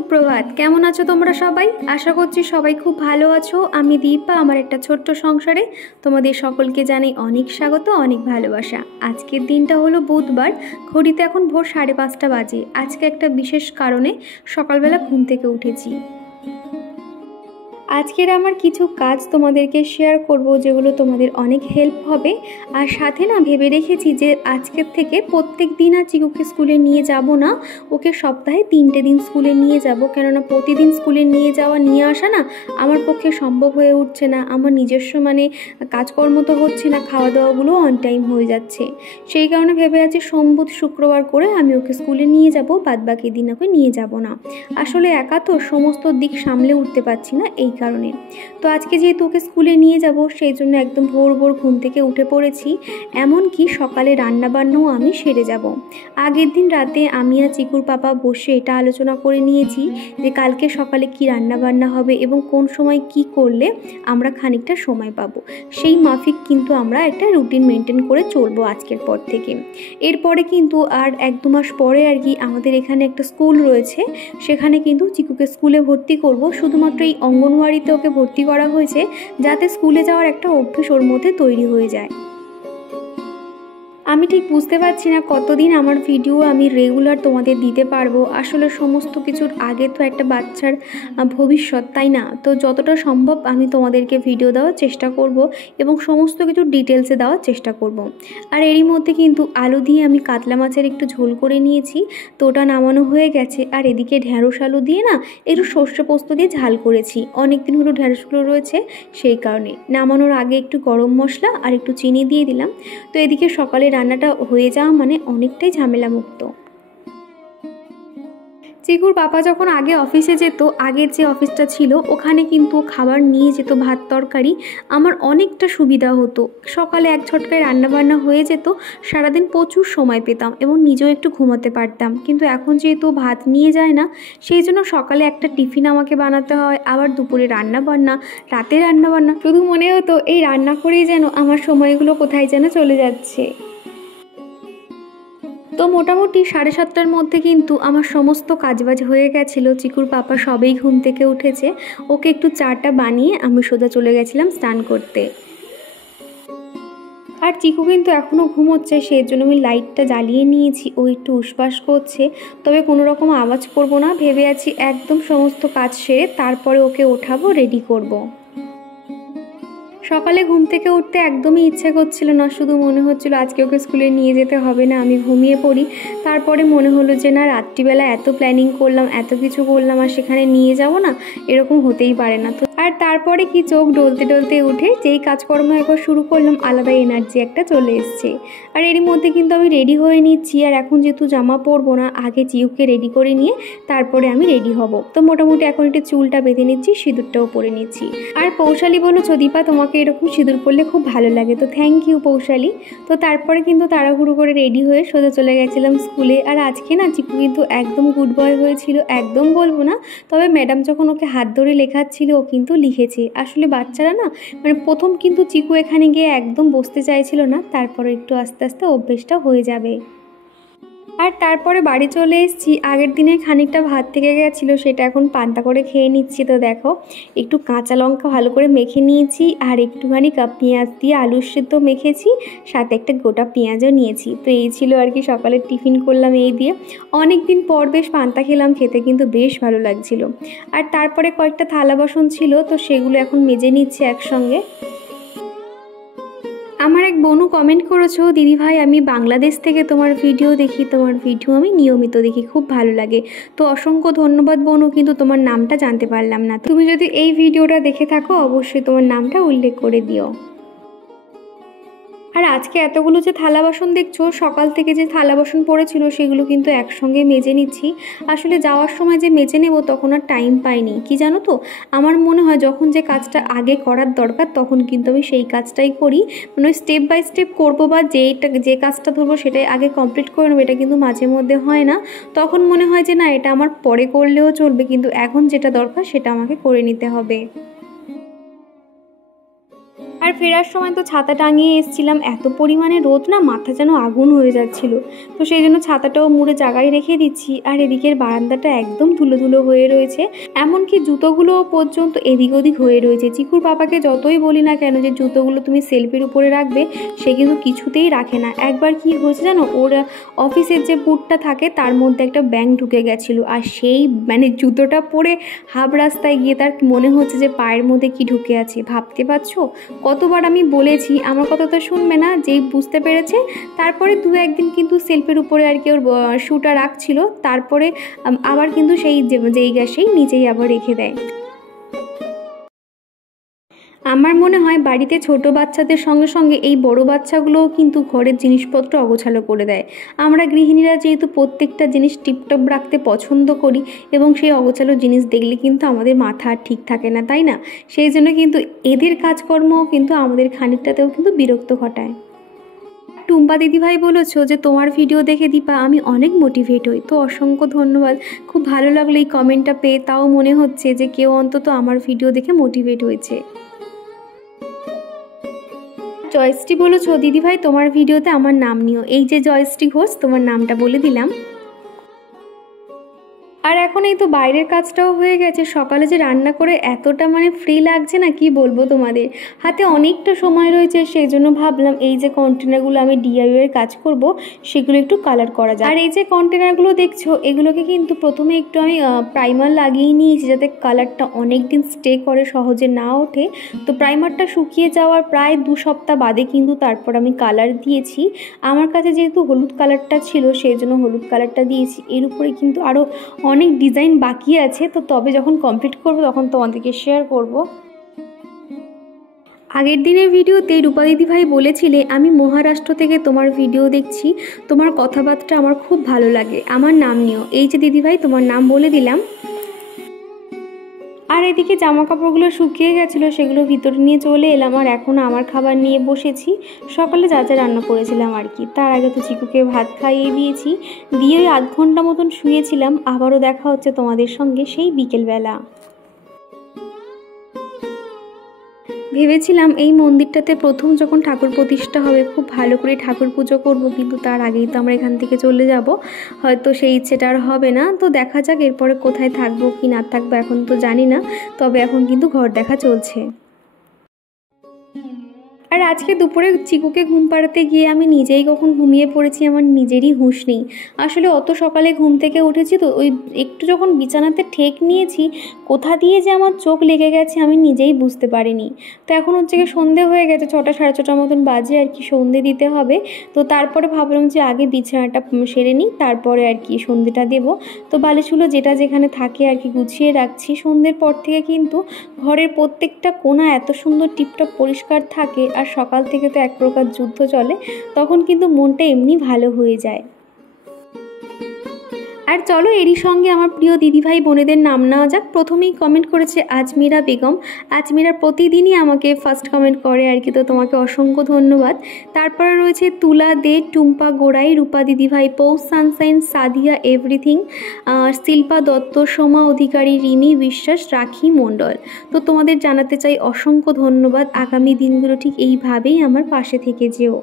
সুপ্রভাত। কেমন আছো তোমরা সবাই? আশা করছি সবাই খুব ভালো আছো। আমি দীপা, আমার একটা ছোট্ট সংসারে তোমাদের সকলকে জানাই অনেক স্বাগত, অনেক ভালোবাসা। আজকের দিনটা হলো বুধবার, ঘড়িতে এখন ভোর 5:30 বাজে। আজকে একটা বিশেষ কারণে সকালবেলা ঘুম থেকে উঠেছি। আজকের আমার কিছু কাজ তোমাদেরকে শেয়ার করব, যেগুলো তোমাদের অনেক হেল্প হবে। আর সাথে না ভেবে রেখেছি যে আজকের থেকে প্রত্যেক দিন আর চিকুকে স্কুলে নিয়ে যাব না, ওকে সপ্তাহে 3টে দিন স্কুলে নিয়ে যাব। কেননা প্রতিদিন স্কুলে নিয়ে যাওয়া নিয়ে আসা না আমার পক্ষে সম্ভব হয়ে উঠছে না। আমার নিজস্ব কাজকর্ম তো হচ্ছে না, খাওয়া দাওয়াগুলো অন টাইম হয়ে যাচ্ছে। সেই কারণে ভেবে আছি সোম বুধ শুক্রবার করে আমি ওকে স্কুলে নিয়ে যাব, বাদবাকি দিন ওকে নিয়ে যাব না। আসলে একা তো সমস্ত দিক সামলে উঠতে পারছি না, এই কারণে। তো আজকে যেহেতু ওকে স্কুলে নিয়ে যাব, সেই জন্য একদম ভোর ভোর ঘুম থেকে উঠে পড়েছি। এমনকি সকালে রান্নাবান্নাও আমি সেরে যাব। আগের দিন রাতে আমি আর চিকুর পাপা বসে এটা আলোচনা করে নিয়েছি যে কালকে সকালে কি রান্নাবান্না হবে এবং কোন সময় কি করলে আমরা খানিকটা সময় পাবো। সেই মাফিক কিন্তু আমরা একটা রুটিন মেনটেন করে চলবো আজকের পর থেকে। এরপরে কিন্তু আর 1-2 মাস পরে আর কি আমাদের এখানে একটা স্কুল রয়েছে, সেখানে কিন্তু চিকুকে স্কুলে ভর্তি করব। শুধুমাত্র এই অঙ্গনওয়াড়িতে ওকে ভর্তি করা হয়েছে যাতে স্কুলে যাওয়ার একটা অভ্যেস ওর মধ্যে তৈরি হয়ে যায়। আমি ঠিক বুঝতে পারছি না কতদিন আমার ভিডিও আমি রেগুলার তোমাদের দিতে পারবো। আসলে সমস্ত কিছুর আগে তো একটা বাচ্চার ভবিষ্যৎ, তাই না? তো যতটা সম্ভব আমি তোমাদেরকে ভিডিও দেওয়ার চেষ্টা করব এবং সমস্ত কিছু ডিটেলসে দেওয়ার চেষ্টা করব। আর এরই মধ্যে কিন্তু আলু দিয়ে আমি কাতলা মাছের একটু ঝোল করে নিয়েছি, তো ওটা নামানো হয়ে গেছে। আর এদিকে ঢ্যাঁড়স আলু দিয়ে না একটু সর্ষে পোস্ত দিয়ে ঝাল করেছি। অনেকদিন হলো ঢ্যাঁড়সগুলো রয়েছে, সেই কারণে। নামানোর আগে একটু গরম মশলা আর একটু চিনি দিয়ে দিলাম। তো এদিকে সকালে রান্নাটা হয়ে যাওয়া অনেকটাই ঝামেলা মুক্ত। চিকুর পাপা যখন আগে অফিসে যেত, আগের যে অফিসটা ছিল ওখানে কিন্তু খাবার নিয়ে যেত, ভাত তরকারি। আমার অনেকটা সুবিধা হতো, সকালে এক ঝটকায় রান্নাবান্না হয়ে যেত, সারাদিন প্রচুর সময় পেতাম এবং নিজেও একটু ঘুমাতে পারতাম। কিন্তু এখন যেহেতু ভাত নিয়ে যায় না, সেই জন্য সকালে একটা টিফিন আমাকে বানাতে হয়, আবার দুপুরে রান্নাবান্না, রাতে রান্নাবান্না। শুধু মনে হতো এই রান্না করেই যেন আমার সময়গুলো কোথায় যেন চলে যাচ্ছে। তো মোটামুটি 7:30টার মধ্যে কিন্তু আমার সমস্ত কাজবাজ হয়ে গেছিলো। চিকুর পাপা সবেই ঘুম থেকে উঠেছে, ওকে একটু চাটা বানিয়ে আমি সোজা চলে গেছিলাম স্নান করতে। আর চিকু কিন্তু এখনও ঘুমোচ্ছে, সেই জন্য আমি লাইটটা জ্বালিয়ে নিয়েছি। ও একটু উসপাস করছে, তবে কোনো রকম আওয়াজ করবো না। ভেবে আছি একদম সমস্ত কাজ সেরে তারপরে ওকে ওঠাবো, রেডি করব। সকালে ঘুম থেকে উঠতে একদমই ইচ্ছে করছিল না, শুধু মনে হচ্ছিল আজকে ওকে স্কুলে নিয়ে যেতে হবে না, আমি ঘুমিয়ে পড়ি। তারপরে মনে হলো যে না, রাত্রিবেলা এত প্ল্যানিং করলাম, এত কিছু করলাম, আর সেখানে নিয়ে যাব না, এরকম হতেই পারে না। তো আর তারপরে কি চোখ ডলতে ডলতে উঠে যেই কাজকর্ম একবার শুরু করলাম, আলাদা এনার্জি একটা চলে এসছে। আর এরই মধ্যে কিন্তু আমি রেডি হয়ে নিচ্ছি। আর এখন যেহেতু জামা পরবো না, আগে চিউকে রেডি করে নিয়ে তারপরে আমি রেডি হব। তো মোটামুটি এখন একটু চুলটা বেঁধে নিচ্ছি, সিঁদুরটাও পরে নিচ্ছি। আর পৌশালী বলেছো দীপা তোমাকে এরকম সিঁদুর পরলে খুব ভালো লাগে, তো থ্যাংক ইউ পৌশালী। তো তারপরে কিন্তু তাড়াহুড়ো করে রেডি হয়ে সোজা চলে গেছিলাম স্কুলে। আর আজকে না চিকু কিন্তু একদম গুড বয় হয়েছিল, একদম বলবো না, তবে ম্যাডাম যখন ওকে হাত ধরে লেখাচ্ছিল ও কিন্তু লিখেছে। আসলে বাচ্চারা না প্রথম কিন্তু চিকু এখানে গিয়ে একদম বসতে চাইছিল না, তারপরে একটু আস্তে আস্তে অভ্যেসটা হয়ে যাবে। আর তারপরে বাড়ি চলে এসেছি। আগের দিনে খানিকটা ভাত থেকে গেছিলো, সেটা এখন পান্তা করে খেয়ে নিচ্ছি। তো দেখো, একটু কাঁচা লঙ্কা ভালো করে মেখে নিয়েছি, আর একটুখানি পেঁয়াজ দিয়ে আলুর সেদ্ধ মেখেছি, সাথে একটা গোটা পেঁয়াজও নিয়েছি। তো এই ছিল আর কি সকালের টিফিন করলাম এই দিয়ে। অনেক দিন পর বেশ পান্তা খেলাম, খেতে কিন্তু বেশ ভালো লাগছিল। আর তারপরে কয়েকটা থালা বাসন ছিল, তো সেগুলো এখন মেজে নিচ্ছি একসঙ্গে। আমার এক বোনু কমেন্ট করেছো, দিদি ভাই আমি বাংলাদেশ থেকে তোমার ভিডিও দেখি, তোমার ভিডিও আমি নিয়মিত দেখি, খুব ভালো লাগে। তো অসংখ্য ধন্যবাদ বোনু, কিন্তু তোমার নামটা জানতে পারলাম না। তুমি যদি এই ভিডিওটা দেখে থাকো অবশ্যই তোমার নামটা উল্লেখ করে দিও। আর আজকে এতগুলো যে থালা বাসন দেখছো, সকাল থেকে যে থালা বাসন পড়েছিল সেগুলো কিন্তু একসঙ্গে মেজে নিচ্ছি। আসলে যাওয়ার সময় যে মেজে নেব তখন আর টাইম পাইনি। কি জানো তো, আমার মনে হয় যখন যে কাজটা আগে করার দরকার তখন কিন্তু আমি সেই কাজটাই করি। স্টেপ বাই স্টেপ করবো, বা যে কাজটা ধরবো সেটাই আগে কমপ্লিট করে নেবো, এটা কিন্তু মাঝে মধ্যে হয় না। তখন মনে হয় যে না, এটা আমার পরে করলেও চলবে, কিন্তু এখন যেটা দরকার সেটা আমাকে করে নিতে হবে। আর আর ফেরার সময় তো ছাতা টাঙিয়ে এসেছিলাম, এত পরিমাণে রোদ না, মাথা যেন আগুন হয়ে যাচ্ছিল। তো সেই জন্য ছাতাটাও মুড়ে জায়গায় রেখে দিচ্ছি। আর এদিকের বারান্দাটা একদম ধুলো ধুলো হয়ে রয়েছে, এমনকি জুতোগুলো পর্যন্ত এদিক ওদিক হয়ে রয়েছে। চিকুর বাবাকে যতই বলি না কেন যে জুতোগুলো তুমি সেলফের উপরে রাখবে, সে কিন্তু কিছুতেই রাখে না। একবার কি হয়েছে জানো, ওর অফিসের যে বুটটা থাকে তার মধ্যে একটা ব্যাঙ ঢুকে গেছিলো, আর সেই জুতোটা পরে হাফ রাস্তায় গিয়ে তার মনে হচ্ছে যে পায়ের মধ্যে কি ঢুকে আছে। ভাবতে পারছো, কতবার আমি বলেছি, আমার কথা তো শুনবে না। যেই বুঝতে পেরেছে তারপরে দু একদিন কিন্তু সেলফের উপরে আর কি ওর শুটা রাখছিল, তারপরে আবার কিন্তু সেই জায়গায় নিচেই আবার রেখে দেয়। আমার মনে হয় বাড়িতে ছোট বাচ্চাদের সঙ্গে সঙ্গে এই বড় বাচ্চাগুলোও কিন্তু ঘরের জিনিসপত্র অগোছালো করে দেয়। আমরা গৃহিণীরা যেহেতু প্রত্যেকটা জিনিস টিপটপ রাখতে পছন্দ করি, এবং সেই অগোছালো জিনিস দেখলে কিন্তু আমাদের মাথা আর ঠিক থাকে না, তাই না? সেই জন্য কিন্তু এদের কাজকর্মও কিন্তু আমাদের খানিকটাতেও কিন্তু বিরক্ত ঘটায়। টুম্পা দিদিভাই বলেছো যে তোমার ভিডিও দেখে দীপা আমি অনেক মোটিভেট হই। তো অসংখ্য ধন্যবাদ, খুব ভালো লাগলো এই কমেন্টটা পেয়ে। তাও মনে হচ্ছে যে কেউ অন্তত আমার ভিডিও দেখে মোটিভেট হয়েছে। জয়শ্রী বলেছো দিদিভাই তোমার ভিডিওতে আমার নাম নিও। এই যে জয়শ্রী ঘোষ, তোমার নামটা বলে দিলাম। আর এখন এই তো বাইরের কাজটাও হয়ে গেছে। সকালে যে রান্না করে এতটা ফ্রি লাগছে না, কি বলবো তোমাদের। হাতে অনেকটা সময় রয়েছে, সেই জন্য ভাবলাম এই যে কন্টেনারগুলো আমি ডিআইওয়াই এর কাজ করব, সেগুলো একটু কালার করা যায়। আর এই যে কন্টেনারগুলো দেখছো, এগুলোকে কিন্তু প্রথমে একটু আমি প্রাইমার লাগিয়ে নিয়েছি, যাতে কালারটা অনেক দিন স্টে করে, সহজে না ওঠে। তো প্রাইমারটা শুকিয়ে যাওয়ার প্রায় 2 সপ্তাহ বাদে কিন্তু তারপর আমি কালার দিয়েছি। আমার কাছে যেহেতু হলুদ কালারটা ছিল, সেই জন্য হলুদ কালারটা দিয়েছি। এর উপরে কিন্তু আরও অনেক ডিজাইন বাকি আছে, তো তবে যখন কমপ্লিট করব তখন তোমাদেরকে শেয়ার করব। আগের দিনের ভিডিওতে রূপা দিদিভাই বলেছিলে আমি মহারাষ্ট্র থেকে তোমার ভিডিও দেখছি, তোমার কথাবার্তা আমার খুব ভালো লাগে, আমার নাম নিও। এই যে দিদিভাই তোমার নাম বলে দিলাম। আর এদিকে জামা কাপড়গুলো শুকিয়ে গেছিলো, সেগুলো ভিতরে নিয়ে চলে এলাম। আর এখন আমার খাবার নিয়ে বসেছি। সকালে যা যা রান্না করেছিলাম আর কি। তার আগে তো চিকুকে ভাত খাইয়ে দিয়েছি, দিয়ে ওই আধ ঘন্টা মতন শুয়েছিলাম। আবারও দেখা হচ্ছে তোমাদের সঙ্গে সেই বিকেলবেলা। ভেবেছিলাম এই মন্দিরটাতে প্রথম যখন ঠাকুর প্রতিষ্ঠা হবে খুব ভালো করে ঠাকুর পুজো করব, কিন্তু তার আগেই তো আমরা এখান থেকে চলে যাব, হয়তো সেই ইচ্ছেটা আর হবে না। তো দেখা যাক এরপরে কোথায় থাকবো কি না থাকবো এখন তো জানি না, তবে এখন কিন্তু ঘর দেখা চলছে। আর আজকে দুপুরে চিকুকে ঘুম পাড়াতে গিয়ে আমি নিজেই কখন ঘুমিয়ে পড়েছি, আমার নিজেরই হুঁশ নেই। আসলে অত সকালে ঘুম থেকে উঠেছি, তো ওই একটু যখন বিছানাতে ঠেক নিয়েছি, কোথা দিয়ে যে আমার চোখ লেগে গেছে আমি নিজেই বুঝতে পারিনি। তো এখন হচ্ছে কি সন্ধে হয়ে গেছে, 6টা সাড়ে 6টার মতন বাজে আর কি, সন্ধে দিতে হবে। তো তারপরে ভাবলাম যে আগে বিছানাটা সেরে নিই, তারপরে আর কি সন্ধেটা দেবো। তো বালিশগুলো যেটা যেখানে থাকে আর কি গুছিয়ে রাখছি। সন্ধ্যের পর থেকে কিন্তু ঘরের প্রত্যেকটা কোণা এত সুন্দর টিপটপ পরিষ্কার থাকে, আর সকাল থেকে তো এক প্রকার যুদ্ধ চলে, তখন কিন্তু মনটা এমনি ভালো হয়ে যায়। আর চলো এরই সঙ্গে আমার প্রিয় দিদিভাই বোনেদের নাম নেওয়া যাক। প্রথমেই কমেন্ট করেছে আজমিরা বেগম। আজমিরা প্রতিদিনই আমাকে ফার্স্ট কমেন্ট করে আর কি, তো তোমাকে অসংখ্য ধন্যবাদ। তারপরে রয়েছে তুলা দে, টুম্পা গোড়াই, রূপা দিদিভাই, পৌষ সানসাইন, সাদিয়া এভরিথিং, শিল্পা দত্ত, সোমা অধিকারী, রিমি বিশ্বাস, রাখি মণ্ডল। তো তোমাদের জানাতে চাই অসংখ্য ধন্যবাদ। আগামী দিনগুলো ঠিক এইভাবেই আমার পাশে থেকে যেও।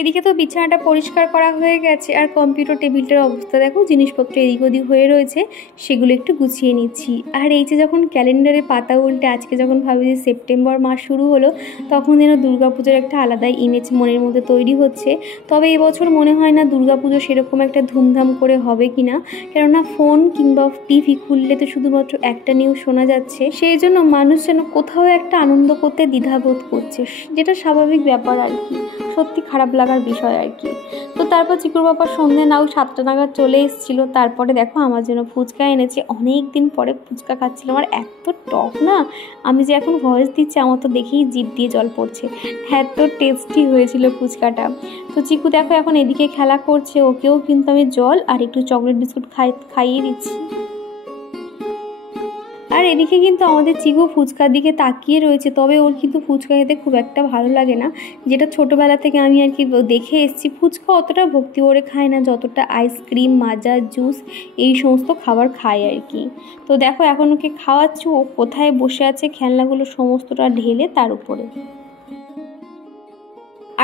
এদিকে তো বিছানাটা পরিষ্কার করা হয়ে গেছে, আর কম্পিউটার টেবিলটার অবস্থা দেখো, জিনিসপত্র এদিক ওদিক হয়ে রয়েছে, সেগুলো একটু গুছিয়ে নিচ্ছি। আর এই যে যখন ক্যালেন্ডারে পাতা উল্টে আজকে যখন ভাবি যে সেপ্টেম্বর মাস শুরু হলো, তখন যেন দুর্গাপুজোর একটা আলাদাই ইমেজ মনের মধ্যে তৈরি হচ্ছে। তবে এবছর মনে হয় না দুর্গাপুজো সেরকম একটা ধুমধাম করে হবে কিনা, কেননা ফোন কিংবা টিভি খুললে তো শুধুমাত্র একটা নিউজ শোনা যাচ্ছে। সেই জন্য মানুষ যেন কোথাও একটা আনন্দ করতে দ্বিধাবোধ করছে, যেটা স্বাভাবিক ব্যাপার আর কি, সত্যি খারাপ লাগার বিষয় আর কি। তো তারপর চিকুর বাবা সন্ধ্যে নাও 7টা নাগাদ চলে এসেছিলো। তারপরে দেখো আমার জন্য ফুচকা এনেছে, অনেক দিন পরে ফুচকা খাচ্ছিলাম। আর এত টক না, আমি যে এখন ভয়েস দিচ্ছি আমার তো দেখেই জিভ দিয়ে জল পড়ছে, এত টেস্টি হয়েছিল ফুচকাটা। তো চিকু দেখো এখন এদিকে খেলা করছে, ওকেও কিন্তু আমি জল আর একটু চকলেট বিস্কুট খাইয়ে দিচ্ছি। আর আর এদিকে কিন্তু আমাদের চিকু ফুচকার দিকে তাকিয়ে রয়েছে, তবে ওর কিন্তু ফুচকা খেতে খুব একটা ভালো লাগে না, যেটা ছোটোবেলা থেকে আমি আর কি দেখে এসেছি। ফুচকা অতটা ভক্তি করে খায় না যতটা আইসক্রিম, মাজা, জুস এই সমস্ত খাবার খায় আর কি। তো দেখো এখন ওকে খাওয়াচ্ছি, ও কোথায় বসে আছে খেলনাগুলো সমস্তটা ঢেলে তার উপরে।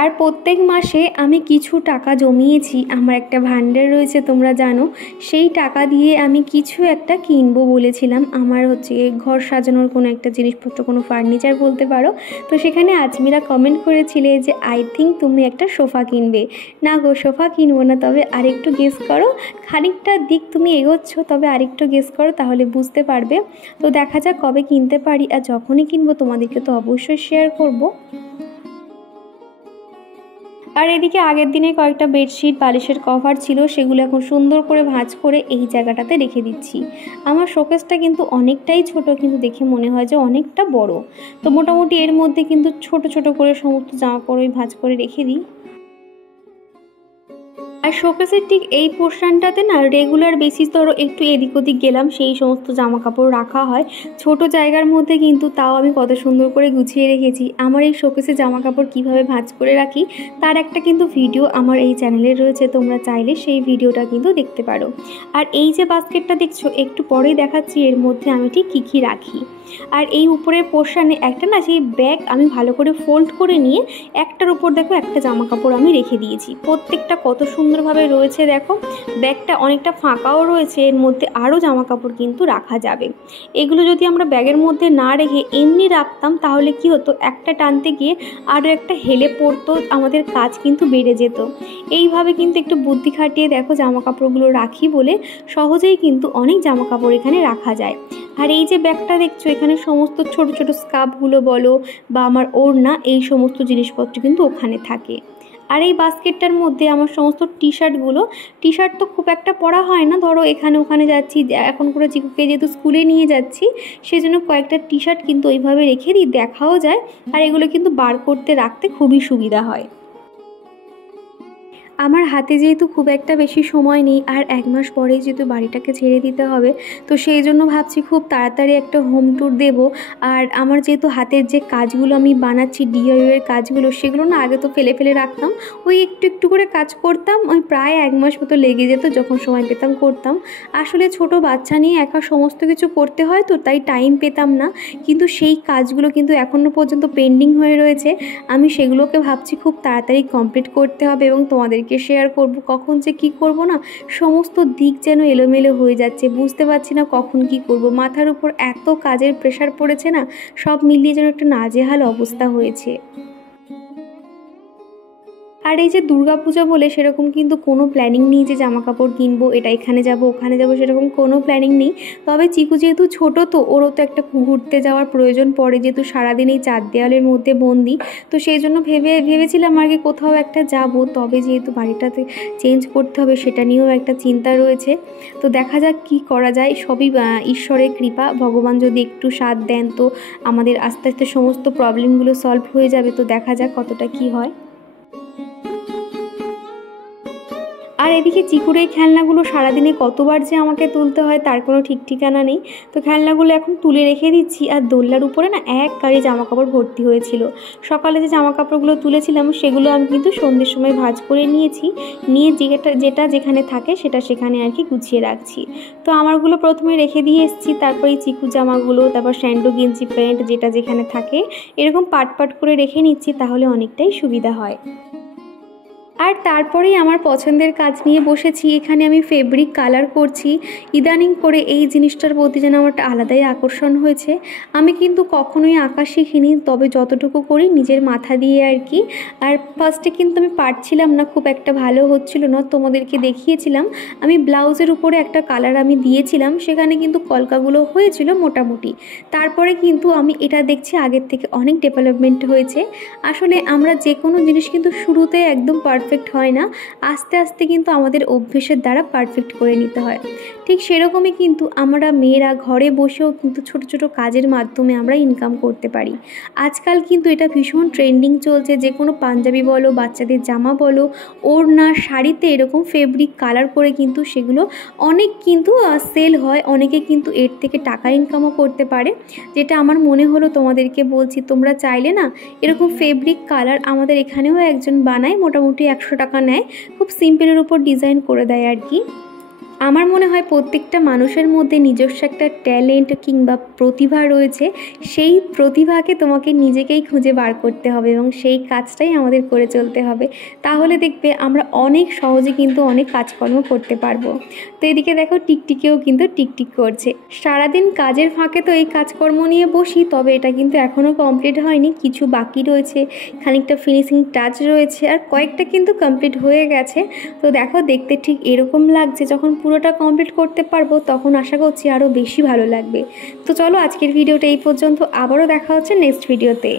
আর প্রত্যেক মাসে আমি কিছু টাকা জমিয়েছি, আমার একটা ভান্ডার রয়েছে তোমরা জানো, সেই টাকা দিয়ে আমি কিছু একটা কিনবো বলেছিলাম। আমার হচ্ছে ঘর সাজানোর কোনো একটা জিনিসপত্র, কোনো ফার্নিচার বলতে পারো। তো সেখানে আজমিরা কমেন্ট করেছিলে যে আই থিঙ্ক তুমি একটা সোফা কিনবে। না গো, সোফা কিনবো না, তবে আরেকটু গেস করো, খানিকটা দিক তুমি এগোচ্ছ, তবে আরেকটু গেস করো তাহলে বুঝতে পারবে। তো দেখা যাক কবে কিনতে পারি, আর যখনই কিনবো তোমাদেরকে তো অবশ্যই শেয়ার করবো। আর এদিকে আগের দিনে কয়েকটা বেডশিট, বালিশের কভার ছিল, সেগুলো এখন সুন্দর করে ভাঁজ করে এই জায়গাটাতে রেখে দিচ্ছি। আমার শোকেসটা কিন্তু অনেকটাই ছোট, কিন্তু দেখে মনে হয় যে অনেকটা বড়। তো মোটামুটি এর মধ্যে কিন্তু ছোট ছোট করে সমস্ত জামা কাপড় ভাঁজ করে রেখে দিই। আর শোকেসের ঠিক এই পোর্শনটাতে না রেগুলার বেসিস ধরো একটু এদিক ওদিক গেলাম, সেই সমস্ত জামা কাপড় রাখা হয় ছোট জায়গার মধ্যে, কিন্তু তাও আমি কত সুন্দর করে গুছিয়ে রেখেছি। আমার এই শোকেসে জামা কাপড় কীভাবে ভাঁজ করে রাখি তার একটা কিন্তু ভিডিও আমার এই চ্যানেলে রয়েছে, তোমরা চাইলে সেই ভিডিওটা কিন্তু দেখতে পারো। আর এই যে বাস্কেটটা দেখছো, একটু পরেই দেখাচ্ছি এর মধ্যে আমি ঠিক কী কী রাখি। আর এই উপরের পোর্শনে একটা না সেই ব্যাগ আমি ভালো করে ফোল্ড করে নিয়ে একটার উপর দেখো একটা জামা কাপড় আমি রেখে দিয়েছি। প্রত্যেকটা কত সুন্দরভাবে রয়েছে দেখো, ব্যাগটা অনেকটা ফাঁকাও রয়েছে, এর মধ্যে আরও জামা কাপড় কিন্তু রাখা যাবে। এগুলো যদি আমরা ব্যাগের মধ্যে না রেখে এমনি রাখতাম তাহলে কি হতো, একটা টানতে গিয়ে আরও একটা হেলে পড়তো, আমাদের কাজ কিন্তু বেড়ে যেত। এইভাবে কিন্তু একটু বুদ্ধি খাটিয়ে দেখো জামা কাপড়গুলো রাখি বলে সহজেই কিন্তু অনেক জামা কাপড় এখানে রাখা যায়। আর এই যে ব্যাগটা দেখছো, এখানে সমস্ত ছোট ছোট স্কার্ফগুলো বলো বা আমার ওড়না, এই সমস্ত জিনিসপত্র কিন্তু ওখানে থাকে। আর এই বাস্কেটটার মধ্যে আমার সমস্ত টি শার্ট তো খুব একটা পরা হয় না, ধরো এখানে ওখানে যাচ্ছি, এখন করে চিকুকে যেহেতু স্কুলে নিয়ে যাচ্ছি সেজন্য কয়েকটা টি শার্ট কিন্তু ওইভাবে রেখে দিই, দেখাও যায়, আর এগুলো কিন্তু বার করতে রাখতে খুবই সুবিধা হয়। আমার হাতে যেহেতু খুব একটা বেশি সময় নেই, আর 1 মাস পরেই যেহেতু বাড়িটাকে ছেড়ে দিতে হবে, তো সেই জন্য ভাবছি খুব তাড়াতাড়ি একটা হোম ট্যুর দেবো। আর আমার যেহেতু হাতের যে কাজগুলো আমি বানাচ্ছি, ডিআইওয়াইয়ের কাজগুলো, সেগুলো না আগে তো ফেলে ফেলে রাখতাম, ওই একটু একটু করে কাজ করতাম, ওই প্রায় 1 মাস মতো লেগে যেত, যখন সময় পেতাম করতাম। আসলে ছোট বাচ্চা নিয়ে একা সমস্ত কিছু করতে হয়, তো তাই টাইম পেতাম না, কিন্তু সেই কাজগুলো কিন্তু এখনও পর্যন্ত পেন্ডিং হয়ে রয়েছে। আমি সেগুলোকে ভাবছি খুব তাড়াতাড়ি কমপ্লিট করতে হবে এবং তোমাদের শেয়ার করব। কখন যে কি করব না, সমস্ত দিক যেন এলোমেলো হয়ে যাচ্ছে, বুঝতে পারছি না কখন কি করব। মাথার উপর এত কাজের প্রেশার পড়েছে না, সব মিলিয়ে যেন একটা নাজেহাল অবস্থা হয়েছে। আর এই যে দুর্গাপূজা বলে সেরকম কিন্তু কোনো প্ল্যানিং নেই যে জামা কাপড় কিনবো, এটা এখানে যাব ওখানে যাব, সেরকম কোনো প্ল্যানিং নেই। তবে চিকু যেহেতু ছোটো, তো ওরও তো একটা ঘুরতে যাওয়ার প্রয়োজন পড়ে, যেহেতু সারাদিন এই 4 দেওয়ালের মধ্যে বন্দি। তো সেই জন্য ভেবেছিলাম আর কি কোথাও একটা যাব, তবে যেহেতু বাড়িটাতে চেঞ্জ করতে হবে সেটা নিয়েও একটা চিন্তা রয়েছে। তো দেখা যাক কি করা যায়, সবই ঈশ্বরের কৃপা, ভগবান যদি একটু সাথ দেন তো আমাদের আস্তে আস্তে সমস্ত প্রবলেমগুলো সলভ হয়ে যাবে। তো দেখা যাক কতটা কি হয়। আর এদিকে চিকুর এই খেলনাগুলো সারাদিনে কতবার যে আমাকে তুলতে হয় তার কোনো ঠিক ঠিকানা নেই। তো খেলনাগুলো এখন তুলে রেখে দিচ্ছি। আর দোলনার উপরে না এক গাড়ি জামাকাপড় ভর্তি হয়েছিল। সকালে যে জামাকাপড়গুলো তুলেছিলাম সেগুলো আমি কিন্তু সন্ধ্যের সময় ভাঁজ করে নিয়েছি, নিয়ে যেটা যেখানে থাকে সেটা সেখানে আর কি গুছিয়ে রাখছি। তো আমারগুলো প্রথমে রেখে দিয়ে এসেছি, তারপরে এই চিকু জামাগুলো, তারপর স্যান্ডো গেঞ্জি প্যান্ট যেটা যেখানে থাকে এরকম পাট করে রেখে নিচ্ছি, তাহলে অনেকটাই সুবিধা হয়। আর তারপরেই আমার পছন্দের কাজ নিয়ে বসেছি। এখানে আমি ফেব্রিক কালার করছি। ইদানিং করে এই জিনিসটার প্রতি যেন আমার একটা আলাদাই আকর্ষণ হয়েছে। আমি কিন্তু কখনোই আঁকা শিখিনি, তবে যতটুকু করি নিজের মাথা দিয়ে আর কি। আর ফার্স্টে কিন্তু আমি পারছিলাম না, খুব একটা ভালো হচ্ছিল না, তোমাদেরকে দেখিয়েছিলাম। আমি ব্লাউজের উপরে একটা কালার আমি দিয়েছিলাম, সেখানে কিন্তু কলকাগুলো হয়েছিল মোটামুটি। তারপরে কিন্তু আমি এটা দেখছি আগের থেকে অনেক ডেভেলপমেন্ট হয়েছে। আসলে আমরা যে কোনো জিনিস কিন্তু শুরুতে একদম পারফেক্ট হয় না, আস্তে আস্তে কিন্তু আমাদের অভ্যেসের দ্বারা পারফেক্ট করে নিতে হয়। ঠিক সেরকমই কিন্তু আমরা মেয়েরা ঘরে বসেও কিন্তু ছোট ছোট কাজের মাধ্যমে আমরা ইনকাম করতে পারি। আজকাল কিন্তু এটা ভীষণ ট্রেন্ডিং চলছে, যে কোনো পাঞ্জাবি বলো, বাচ্চাদের জামা বলো, ওড়না, শাড়িতে এরকম ফেব্রিক কালার করে কিন্তু সেগুলো অনেক কিন্তু সেল হয়। অনেকে কিন্তু এর থেকে টাকা ইনকামও করতে পারে, যেটা আমার মনে হলো তোমাদেরকে বলছি। তোমরা চাইলে না এরকম ফেব্রিক কালার আমাদের এখানেও একজন বানায়, মোটামুটি 100 টাকা নেয়, খুব সিম্পলের উপর ডিজাইন করে দেয় আর কি। আমার মনে হয় প্রত্যেকটা মানুষের মধ্যে নিজস্ব একটা ট্যালেন্ট কিংবা প্রতিভা রয়েছে, সেই প্রতিভাকে তোমাকে নিজেকেই খুঁজে বার করতে হবে এবং সেই কাজটাই আমাদের করে চলতে হবে। তাহলে দেখবে আমরা অনেক সহজে কিন্তু অনেক কাজকর্ম করতে পারবো। তো এদিকে দেখো টিকটিকেও কিন্তু টিকটিক করছে। সারাদিন কাজের ফাঁকে তো এই কাজকর্ম নিয়ে বসি, তবে এটা কিন্তু এখনও কমপ্লিট হয়নি, কিছু বাকি রয়েছে, খানিকটা ফিনিশিং টাচ রয়েছে, আর কয়েকটা কিন্তু কমপ্লিট হয়ে গেছে। তো দেখো দেখতে ঠিক এরকম লাগছে। যখন পুরোটা কমপ্লিট করতে পারবো তখন আশা করছি আরও বেশি ভালো লাগবে। তো চলো আজকের ভিডিওটা এই পর্যন্ত, আবারও দেখা হচ্ছে নেক্সট ভিডিওতে।